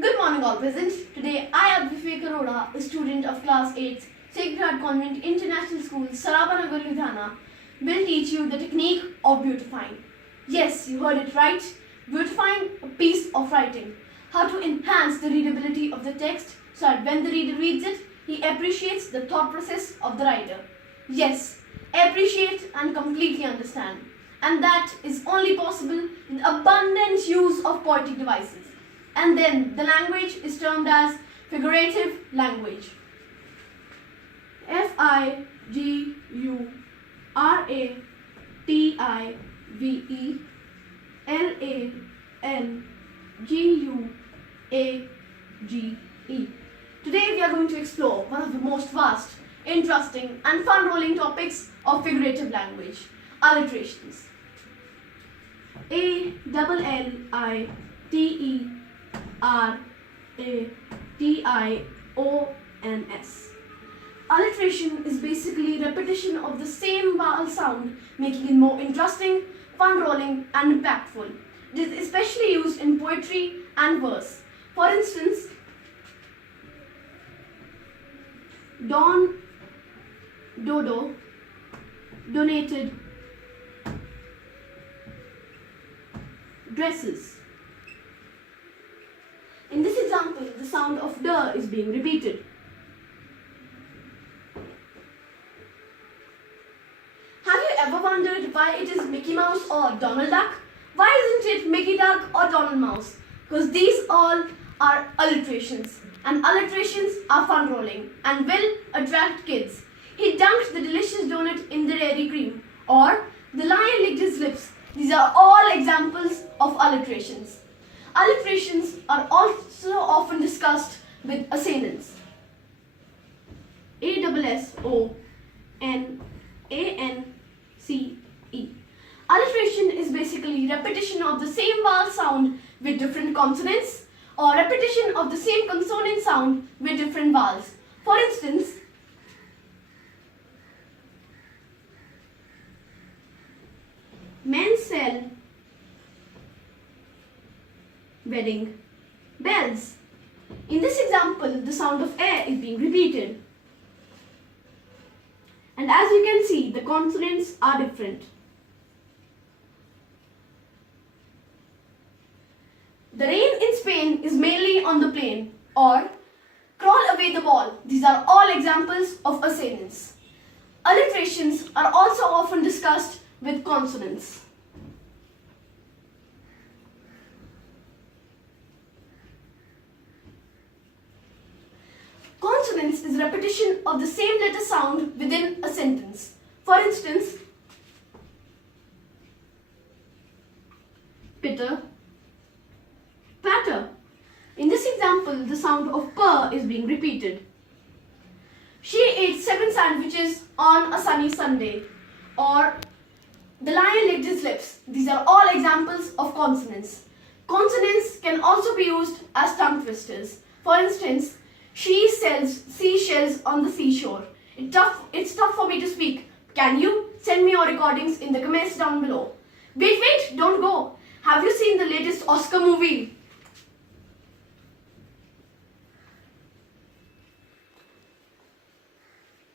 Good morning all present. Today I, Advit, a student of class 8, Sacred Heart Convent International School, Sarabanagar, Ludhiana, will teach you the technique of beautifying. Yes, you heard it right. Beautifying a piece of writing. How to enhance the readability of the text so that when the reader reads it, he appreciates the thought process of the writer. Yes, appreciate and completely understand. And that is only possible with abundant use of poetic devices. And then the language is termed as figurative language. Figurative-language. Today we are going to explore one of the most vast, interesting and fun-rolling topics of figurative language, alliterations. Alliterations. Alliteration is basically repetition of the same vowel sound, making it more interesting, fun-rolling and impactful. It is especially used in poetry and verse. For instance, Don Dodo donated dresses. In this example, the sound of "d" is being repeated. Have you ever wondered why it is Mickey Mouse or Donald Duck? Why isn't it Mickey Duck or Donald Mouse? Because these all are alliterations. And alliterations are fun-rolling and will attract kids. He dunked the delicious donut in the dairy cream. Or the lion licked his lips. These are all examples of alliterations. Alliterations are also often discussed with assonance. A-S-S-O-N-A-N-C-E. Alliteration is basically repetition of the same vowel sound with different consonants, or repetition of the same consonant sound with different vowels. For instance, men sell wedding bells. In this example, the sound of "a" is being repeated. And as you can see, the consonants are different. The rain in Spain is mainly on the plain, or crawl away the ball. These are all examples of assonance. Alliterations are also often discussed with consonants. Consonance is repetition of the same letter sound within a sentence. For instance, pitter, patter. In this example, the sound of "p" is being repeated. She ate 7 sandwiches on a sunny Sunday. Or the lion licked his lips. These are all examples of consonants. Consonants can also be used as tongue twisters. For instance, she sells seashells on the seashore. It's tough for me to speak. Can you send me your recordings in the comments down below? Wait, don't go. Have you seen the latest Oscar movie?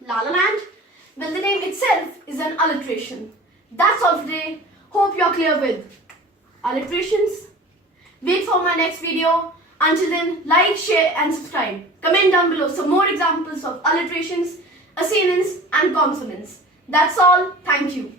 La La Land? Well, the name itself is an alliteration. That's all for today. Hope you're clear with alliterations. Wait for my next video. Until then, like, share and subscribe. Comment down below some more examples of alliterations, assonance and consonants. That's all. Thank you.